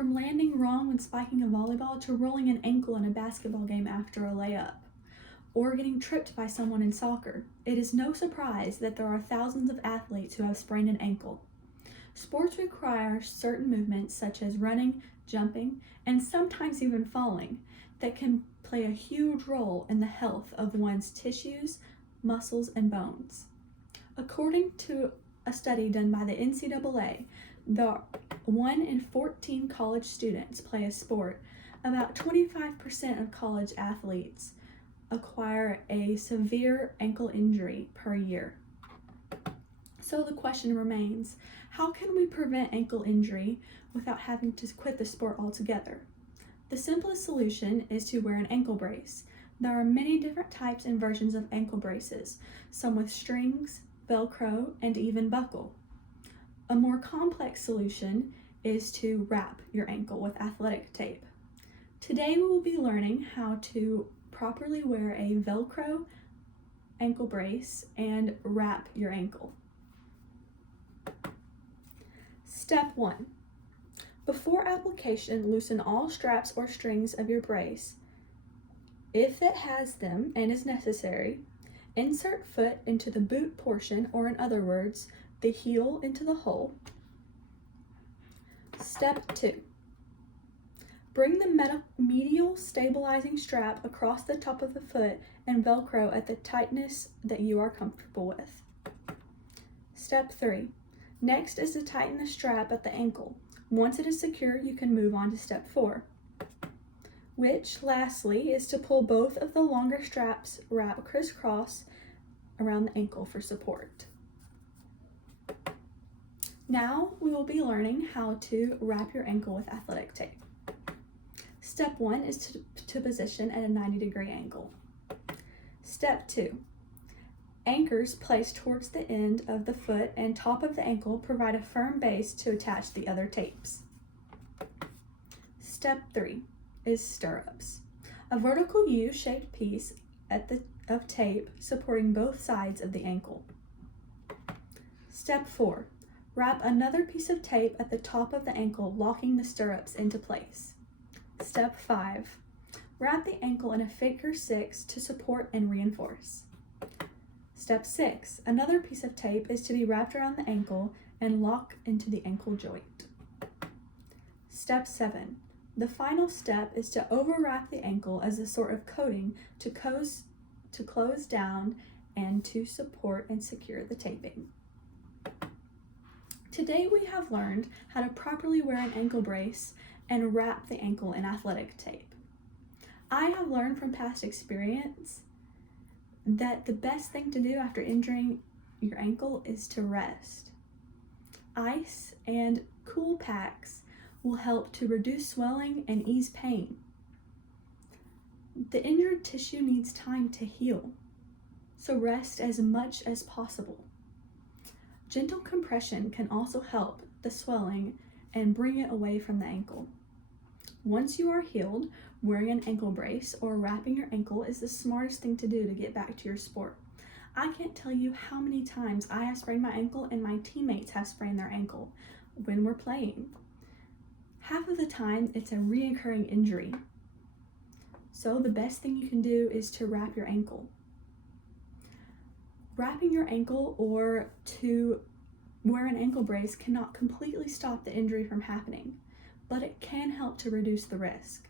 From landing wrong when spiking a volleyball to rolling an ankle in a basketball game after a layup, or getting tripped by someone in soccer, it is no surprise that there are thousands of athletes who have sprained an ankle. Sports require certain movements such as running, jumping, and sometimes even falling that can play a huge role in the health of one's tissues, muscles, and bones. According to a study done by the NCAA, the 1 in 14 college students play a sport. About 25% of college athletes acquire a severe ankle injury per year. So the question remains, how can we prevent ankle injury without having to quit the sport altogether? The simplest solution is to wear an ankle brace. There are many different types and versions of ankle braces, some with strings, Velcro, and even buckle. A more complex solution is to wrap your ankle with athletic tape. Today we will be learning how to properly wear a Velcro ankle brace and wrap your ankle. Step 1. Before application, loosen all straps or strings of your brace. If it has them and is necessary, insert foot into the boot portion, or in other words, the heel into the hole. Step 2. Bring the medial stabilizing strap across the top of the foot and Velcro at the tightness that you are comfortable with. Step 3. Next is to tighten the strap at the ankle. Once it is secure, you can move on to step 4, which lastly is to pull both of the longer straps wrap crisscross around the ankle for support. Now we will be learning how to wrap your ankle with athletic tape. Step 1 is to position at a 90-degree angle. Step 2. Anchors placed towards the end of the foot and top of the ankle provide a firm base to attach the other tapes. Step 3 is stirrups. A vertical U-shaped piece of tape supporting both sides of the ankle. Step 4. Wrap another piece of tape at the top of the ankle, locking the stirrups into place. Step 5. Wrap the ankle in a figure 6 to support and reinforce. Step 6. Another piece of tape is to be wrapped around the ankle and lock into the ankle joint. Step 7. The final step is to overwrap the ankle as a sort of coating to close down and to support and secure the taping. Today we have learned how to properly wear an ankle brace and wrap the ankle in athletic tape. I have learned from past experience that the best thing to do after injuring your ankle is to rest. Ice and cool packs will help to reduce swelling and ease pain. The injured tissue needs time to heal, so rest as much as possible. Gentle compression can also help the swelling and bring it away from the ankle. Once you are healed, wearing an ankle brace or wrapping your ankle is the smartest thing to do to get back to your sport. I can't tell you how many times I have sprained my ankle and my teammates have sprained their ankle when we're playing. Half of the time, it's a reoccurring injury. So the best thing you can do is to wrap your ankle. Wrapping your ankle or to wear an ankle brace cannot completely stop the injury from happening, but it can help to reduce the risk.